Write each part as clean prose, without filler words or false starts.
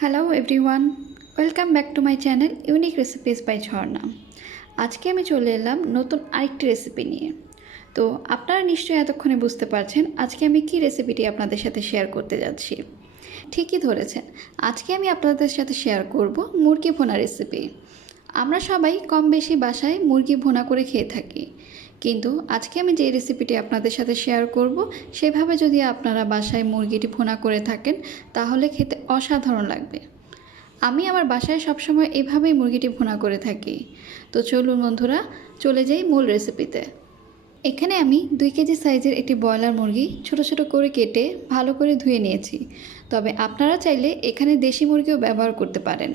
Hello everyone, welcome back to my channel unique recipes by Jharna. আজকে আমি চলে এলাম নতুন আরেকটি রেসিপি নিয়ে। তো আপনারা নিশ্চয়ই এতক্ষণে বুঝতে পারছেন আজকে আমি কি রেসিপিটি আপনাদের সাথে শেয়ার করতে যাচ্ছি। ঠিকই ধরেছেন, আজকে আমি আপনাদের সাথে শেয়ার করব মুরগি ভুনা রেসিপি। আমরা সবাই কম বেশি বাসায় মুরগি ভুনা করে খেয়ে থাকি, কিন্তু আজকে আমি যে রেসিপিটি আপনাদের সাথে শেয়ার করব সেভাবে যদি আপনারা বাসায় মুরগিটি ভুনা করে থাকেন তাহলে খেতে অসাধারণ লাগবে। আমি আমার বাসায় সবসময় এভাবেই মুরগিটি ভুনা করে থাকি। তো চলুন বন্ধুরা, চলে যাই মূল রেসিপিতে। এখানে আমি 2 কেজি সাইজের একটি ব্রয়লার মুরগি ছোট ছোট করে কেটে ভালো করে ধুয়ে নিয়েছি। তবে আপনারা চাইলে এখানে দেশি মুরগিও ব্যবহার করতে পারেন।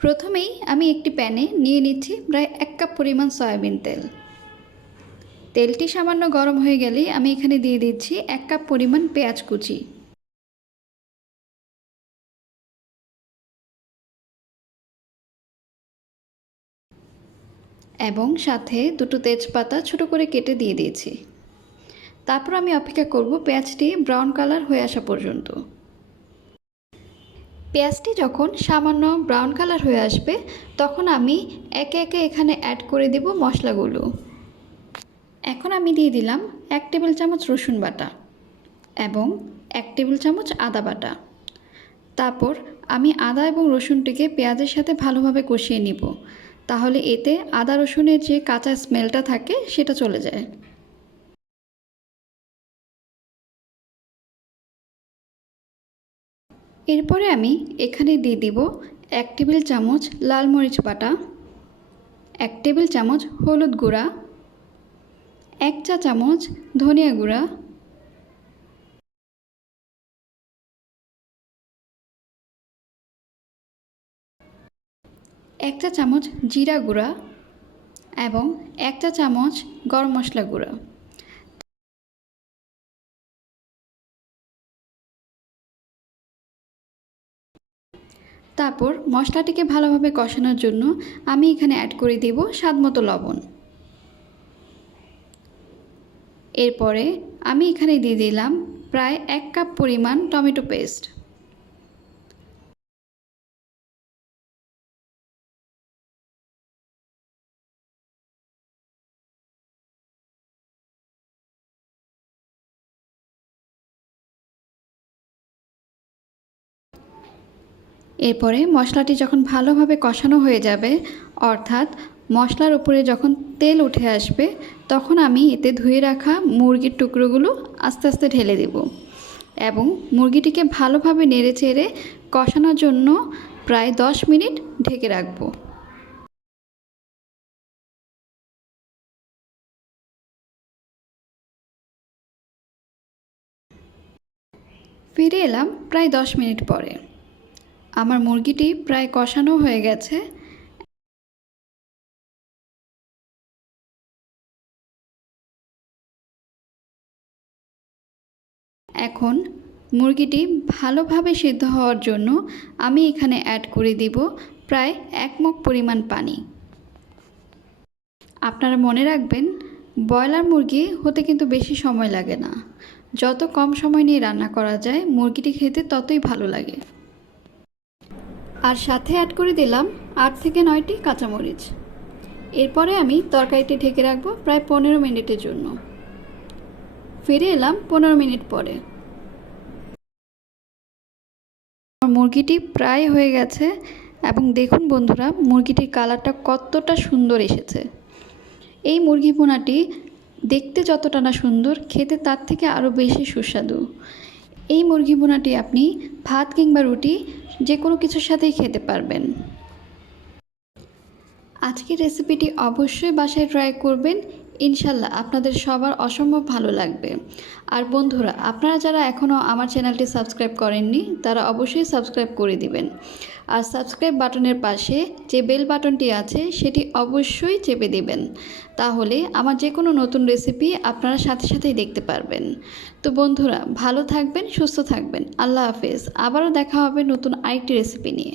প্রথমেই আমি একটি প্যানে নিয়ে নিচ্ছি প্রায় 1 কাপ পরিমাণ সয়াবিন তেল। তেলটি সামান্য গরম হয়ে গেলেই আমি এখানে দিয়ে দিচ্ছি 1 কাপ পরিমাণ পেঁয়াজ কুচি। এবং সাথে 2টো তেজপাতা ছোট করে কেটে দিয়ে দিয়েছি। তারপর আমি অপেক্ষা করব পেঁয়াজটি ব্রাউন কালার হয়ে আসা পর্যন্ত। পেঁয়াজটি যখন সামান্য ব্রাউন কালার হয়ে আসবে তখন আমি একে একে এখানে অ্যাড করে দেব মশলাগুলো। এখন আমি দিয়ে দিলাম 1 টেবিল চামচ রসুন বাটা এবং 1 টেবিল চামচ আদা বাটা। তারপর আমি আদা এবং রসুনটিকে পেঁয়াজের সাথে ভালোভাবে কষিয়ে নিব, তাহলে এতে আদা রসুনের যে কাঁচা স্মেলটা থাকে সেটা চলে যায়। এরপরে আমি এখানে দিয়ে দিব 1 টেবিল চামচ লাল মরিচ বাটা, 1 টেবিল চামচ হলুদ গুঁড়া, 1 চা চামচ ধনিয়া গুঁড়া, 1 চা চামচ জিরা গুঁড়া এবং 1 চা চামচ গরম মশলা গুঁড়া। তারপর মশলাটিকে ভালোভাবে কষানোর জন্য আমি এখানে অ্যাড করে দেব স্বাদমতো লবণ। এরপরে আমি এখানে দিয়ে দিলাম প্রায় 1 কাপ পরিমাণ টমেটো পেস্ট। এরপরে মশলাটি যখন ভালোভাবে কষানো হয়ে যাবে, অর্থাৎ মশলার উপরে যখন তেল উঠে আসবে, তখন আমি এতে ধুয়ে রাখা মুরগির টুকরোগুলো আস্তে আস্তে ঢেলে দেব এবং মুরগিটিকে ভালোভাবে নেড়েচেড়ে কষানোর জন্য প্রায় 10 মিনিট ঢেকে রাখব। ফিরে এলাম প্রায় 10 মিনিট পরে। আমার মুরগিটি প্রায় কষানো হয়ে গেছে। এখন মুরগিটি ভালোভাবে সিদ্ধ হওয়ার জন্য আমি এখানে অ্যাড করে দিব প্রায় 1 মগ পরিমাণ পানি। আপনারা মনে রাখবেন, ব্রয়লার মুরগি হতে কিন্তু বেশি সময় লাগে না। যত কম সময় নিয়ে রান্না করা যায় মুরগিটি খেতে ততই ভালো লাগে। আর সাথে অ্যাড করে দিলাম 8 থেকে 9টি কাঁচামরিচ। এরপরে আমি তরকারিটি ঢেকে রাখবো প্রায় 15 মিনিটের জন্য। ফিরে এলাম 15 মিনিট পরে। মুরগিটি প্রায় হয়ে গেছে এবং দেখুন বন্ধুরা, মুরগিটির কালারটা কতটা সুন্দর এসেছে। এই মুরগি ভুনাটি দেখতে যতটা না সুন্দর, খেতে তার থেকে আরও বেশি সুস্বাদু। এই মুরগি ভুনাটি আপনি ভাত কিংবা রুটি যে কোনো কিছুর সাথেই খেতে পারবেন। আজকের রেসিপিটি অবশ্যই বাসায় ট্রাই করবেন, ইনশাল্লাহ আপনাদের সবার অসম্ভব ভালো লাগবে। আর বন্ধুরা, আপনারা যারা এখনও আমার চ্যানেলটি সাবস্ক্রাইব করেননি তারা অবশ্যই সাবস্ক্রাইব করে দিবেন। আর সাবস্ক্রাইব বাটনের পাশে যে বেল বাটনটি আছে সেটি অবশ্যই চেপে দিবেন, তাহলে আমার যে কোনো নতুন রেসিপি আপনারা সাথে সাথেই দেখতে পারবেন। তো বন্ধুরা, ভালো থাকবেন, সুস্থ থাকবেন। আল্লাহ হাফেজ। আবারও দেখা হবে নতুন আরেকটি রেসিপি নিয়ে।